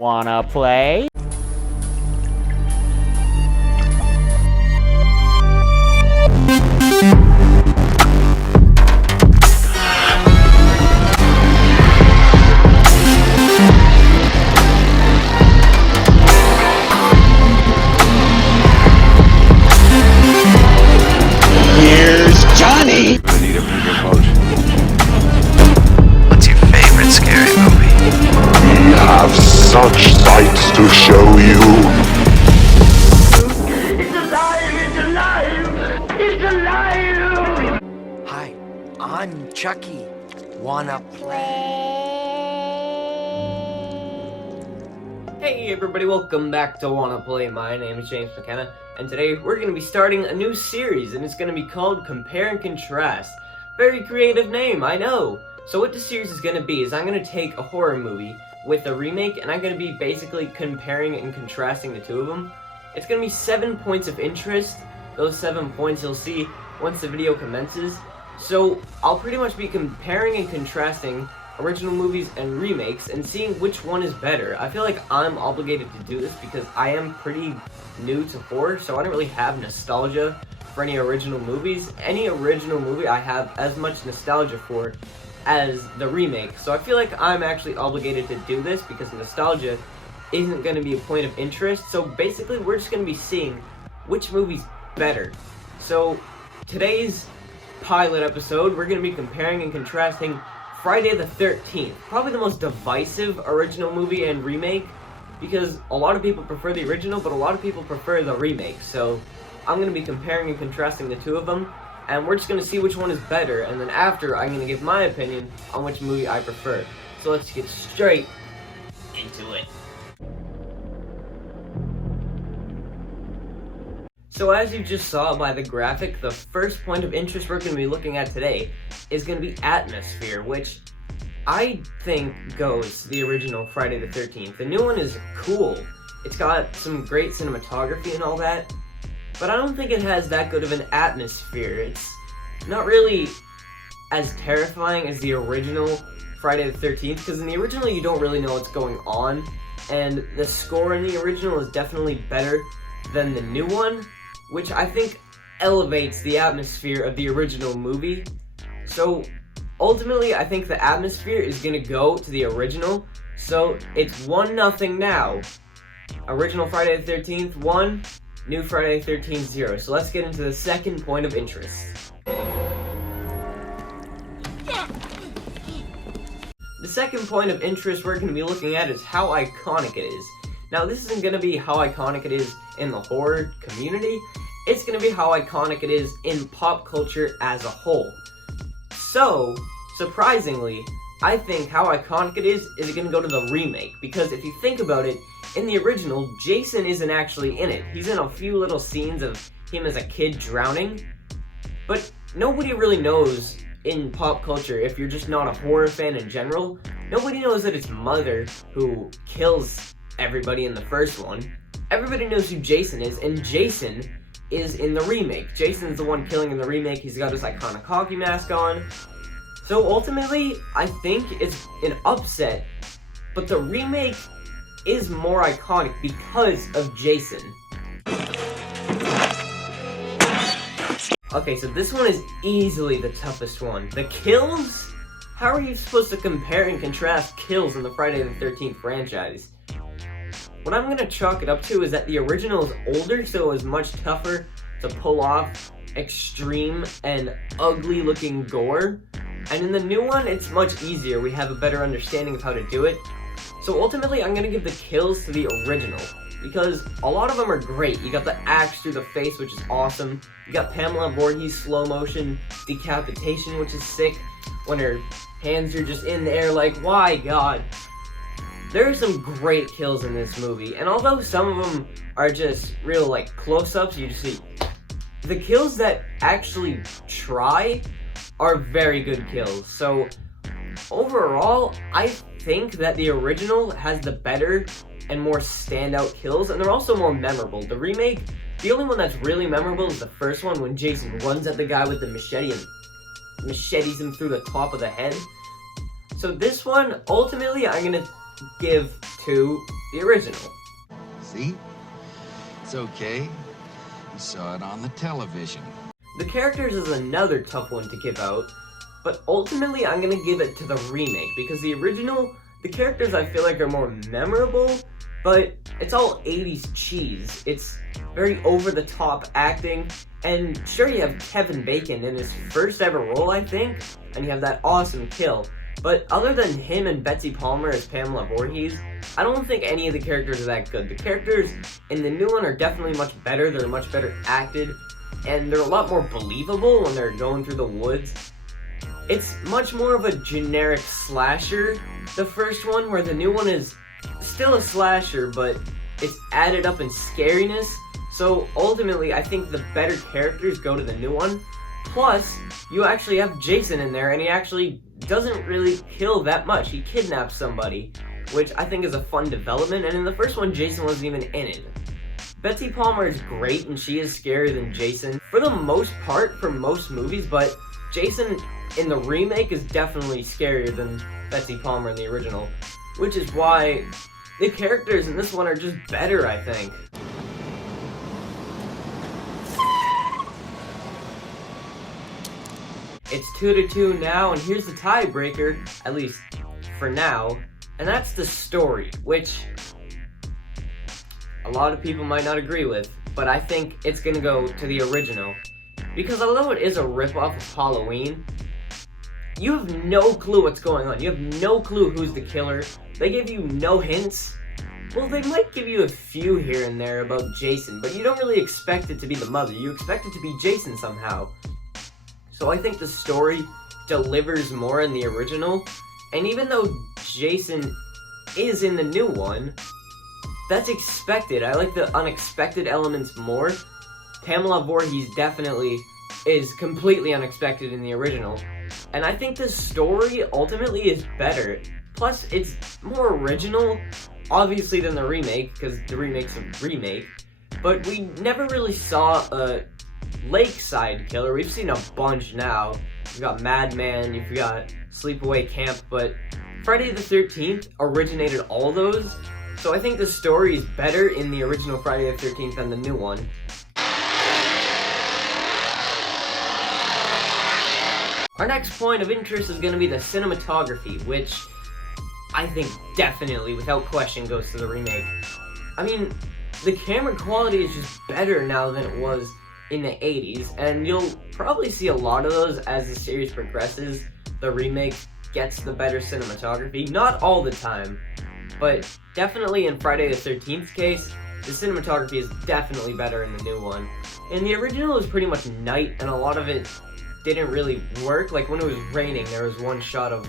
Wanna play? Here's Johnny! I need a bigger boat. What's your favorite scary movie? We have such sights to show you. It's alive! It's alive! It's alive! Hi, I'm Chucky. Wanna play? Hey everybody, welcome back to Wanna Play. My name is James McKenna, and today we're going to be starting a new series, and it's going to be called Compare and Contrast. Very creative name, I know! So what this series is going to be is I'm going to take a horror movie with a remake, and I'm going to be basically comparing and contrasting the two of them. It's going to be 7 points of interest. Those 7 points you'll see once the video commences. So I'll pretty much be comparing and contrasting original movies and remakes and seeing which one is better. I feel like I'm obligated to do this because I am pretty new to horror, so I don't really have nostalgia for any original movies. Any original movie I have as much nostalgia for as the remake, so I feel like I'm actually obligated to do this because nostalgia isn't going to be a point of interest. So basically we're just going to be seeing which movie's better. So today's pilot episode, we're going to be comparing and contrasting Friday the 13th, probably the most divisive original movie and remake, because a lot of people prefer the original, but a lot of people prefer the remake. So I'm going to be comparing and contrasting the two of them, and we're just going to see which one is better, and then after I'm going to give my opinion on which movie I prefer. So let's get straight into it. So as you just saw by the graphic, the first point of interest we're going to be looking at today is going to be atmosphere, which I think goes to the original Friday the 13th. The new one is cool. It's got some great cinematography and all that, but I don't think it has that good of an atmosphere. It's not really as terrifying as the original Friday the 13th, because in the original you don't really know what's going on, and the score in the original is definitely better than the new one, which I think elevates the atmosphere of the original movie. So ultimately I think the atmosphere is going to go to the original, so it's 1-0 now. Original Friday the 13th 1, new Friday the 13th 0. So let's get into the second point of interest. The second point of interest we're going to be looking at is how iconic it is. Now this isn't going to be how iconic it is in the horror community, it's going to be how iconic it is in pop culture as a whole. So, surprisingly, I think how iconic it is going to go to the remake, because if you think about it, in the original, Jason isn't actually in it. He's in a few little scenes of him as a kid drowning, but nobody really knows in pop culture, if you're just not a horror fan in general, nobody knows that it's Mother who kills everybody in the first one. Everybody knows who Jason is, and Jason is in the remake. Jason's the one killing in the remake. He's got his iconic hockey mask on. So ultimately, I think it's an upset, but the remake is more iconic because of Jason. Okay, so this one is easily the toughest one. The kills? How are you supposed to compare and contrast kills in the Friday the 13th franchise? What I'm going to chalk it up to is that the original is older, so it was much tougher to pull off extreme and ugly looking gore. And in the new one, it's much easier. We have a better understanding of how to do it. So ultimately, I'm going to give the kills to the original, because a lot of them are great. You got the axe through the face, which is awesome. You got Pamela Voorhees slow motion decapitation, which is sick, when her hands are just in the air like, why God? There are some great kills in this movie, and although some of them are just real like close-ups, you just see, the kills that actually try are very good kills. So overall, I think that the original has the better and more standout kills, and they're also more memorable. The remake, the only one that's really memorable is the first one, when Jason runs at the guy with the machete and machetes him through the top of the head. So this one, ultimately, I'm gonna give to the original. See? It's okay. You saw it on the television. The characters is another tough one to give out, but ultimately I'm gonna give it to the remake because the original, the characters I feel like are more memorable, but it's all 80s cheese. It's very over-the-top acting, and sure you have Kevin Bacon in his first ever role, I think, and you have that awesome kill, but other than him and Betsy Palmer as Pamela Voorhees, I don't think any of the characters are that good. The characters in the new one are definitely much better, they're much better acted, and they're a lot more believable when they're going through the woods. It's much more of a generic slasher, the first one, where the new one is still a slasher, but it's added up in scariness. So ultimately, I think the better characters go to the new one. Plus, you actually have Jason in there, and he actually doesn't really kill that much. He kidnaps somebody, which I think is a fun development, and in the first one, Jason wasn't even in it. Betsy Palmer is great, and she is scarier than Jason, for the most part, for most movies, but Jason in the remake is definitely scarier than Betsy Palmer in the original, which is why the characters in this one are just better, I think. It's 2-2 now, and here's the tiebreaker, at least for now, and that's the story, which a lot of people might not agree with, but I think it's gonna go to the original. Because although it is a ripoff of Halloween, you have no clue what's going on. You have no clue who's the killer. They give you no hints. Well, they might give you a few here and there about Jason, but you don't really expect it to be the mother. You expect it to be Jason somehow. So I think the story delivers more in the original, and even though Jason is in the new one, that's expected. I like the unexpected elements more. Pamela Voorhees definitely is completely unexpected in the original, and I think the story ultimately is better. Plus, it's more original, obviously, than the remake, because the remake's a remake, but we never really saw a lakeside killer. We've seen a bunch now. You've got Madman, you've got Sleepaway Camp, but Friday the 13th originated all those, so I think the story is better in the original Friday the 13th than the new one. Our next point of interest is going to be the cinematography, which I think definitely, without question, goes to the remake. I mean, the camera quality is just better now than it was in the 80s, and you'll probably see a lot of those as the series progresses. The remake gets the better cinematography, not all the time, but definitely in Friday the 13th's case, the cinematography is definitely better in the new one. In the original, it was pretty much night, and a lot of it didn't really work. Like when it was raining, there was one shot of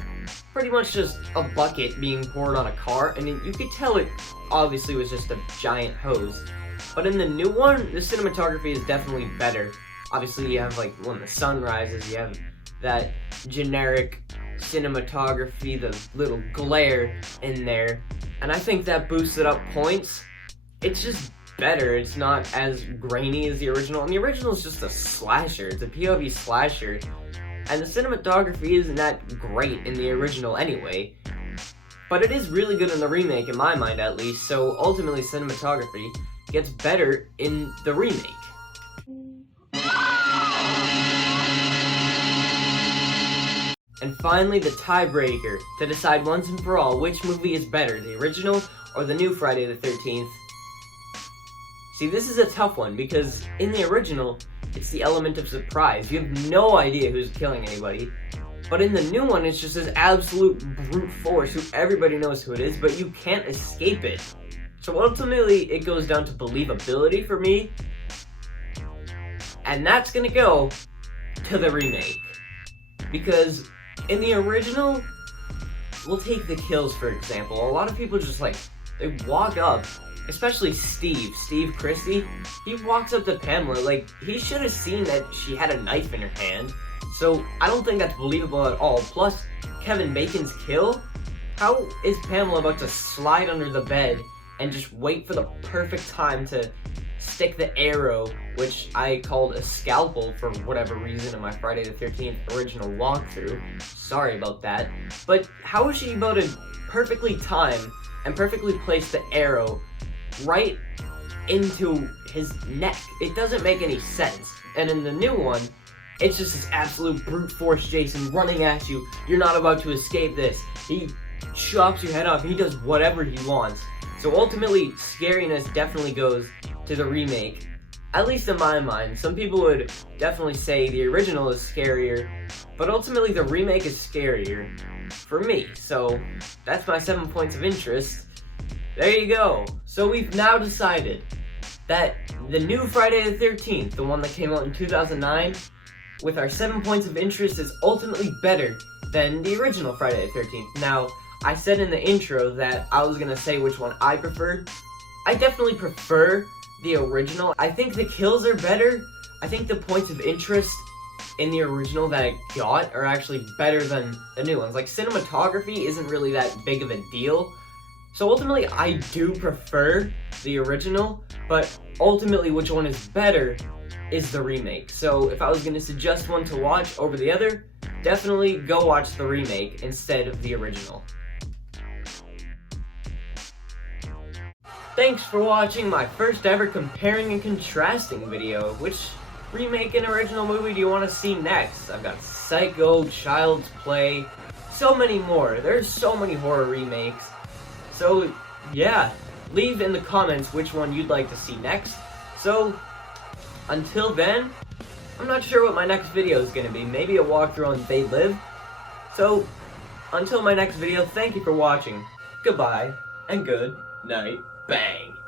pretty much just a bucket being poured on a car, and you could tell it obviously was just a giant hose. But in the new one, the cinematography is definitely better. Obviously, you have like when the sun rises, you have that generic cinematography, the little glare in there, and I think that boosts it up points. It's just better. It's not as grainy as the original, and the original is just a slasher. It's a POV slasher, and the cinematography isn't that great in the original anyway, but it is really good in the remake, in my mind at least, so ultimately cinematography gets better in the remake. And finally, the tiebreaker, to decide once and for all which movie is better, the original or the new Friday the 13th. See, this is a tough one, because in the original, it's the element of surprise. You have no idea who's killing anybody. But in the new one, it's just this absolute brute force who everybody knows who it is, but you can't escape it. So ultimately, it goes down to believability for me. And that's gonna go to the remake. Because in the original, we'll take the kills for example. A lot of people just like, they walk up, especially Steve Christie, he walks up to Pamela, like, he should have seen that she had a knife in her hand. So I don't think that's believable at all. Plus, Kevin Bacon's kill, how is Pamela about to slide under the bed and just wait for the perfect time to stick the arrow, which I called a scalpel for whatever reason in my Friday the 13th original walkthrough. Sorry about that. But how is she able to perfectly time and perfectly place the arrow right into his neck? It doesn't make any sense. And in the new one, it's just this absolute brute force Jason running at you. You're not about to escape this. He chops your head off. He does whatever he wants. So ultimately, scariness definitely goes to the remake. At least in my mind. Some people would definitely say the original is scarier, but ultimately the remake is scarier for me. So that's my 7 points of interest. There you go. So we've now decided that the new Friday the 13th, the one that came out in 2009, with our 7 points of interest, is ultimately better than the original Friday the 13th. Now, I said in the intro that I was gonna say which one I preferred. I definitely prefer the original. I think the kills are better. I think the points of interest in the original that I got are actually better than the new ones. Like, cinematography isn't really that big of a deal. So ultimately, I do prefer the original, but ultimately which one is better is the remake. So if I was going to suggest one to watch over the other, definitely go watch the remake instead of the original. Thanks for watching my first ever comparing and contrasting video. Which remake and original movie do you want to see next? I've got Psycho, Child's Play, so many more. There's so many horror remakes. So yeah, leave in the comments which one you'd like to see next. So until then, I'm not sure what my next video is going to be. Maybe a walkthrough on They Live. So until my next video, thank you for watching. Goodbye and good night. Bang.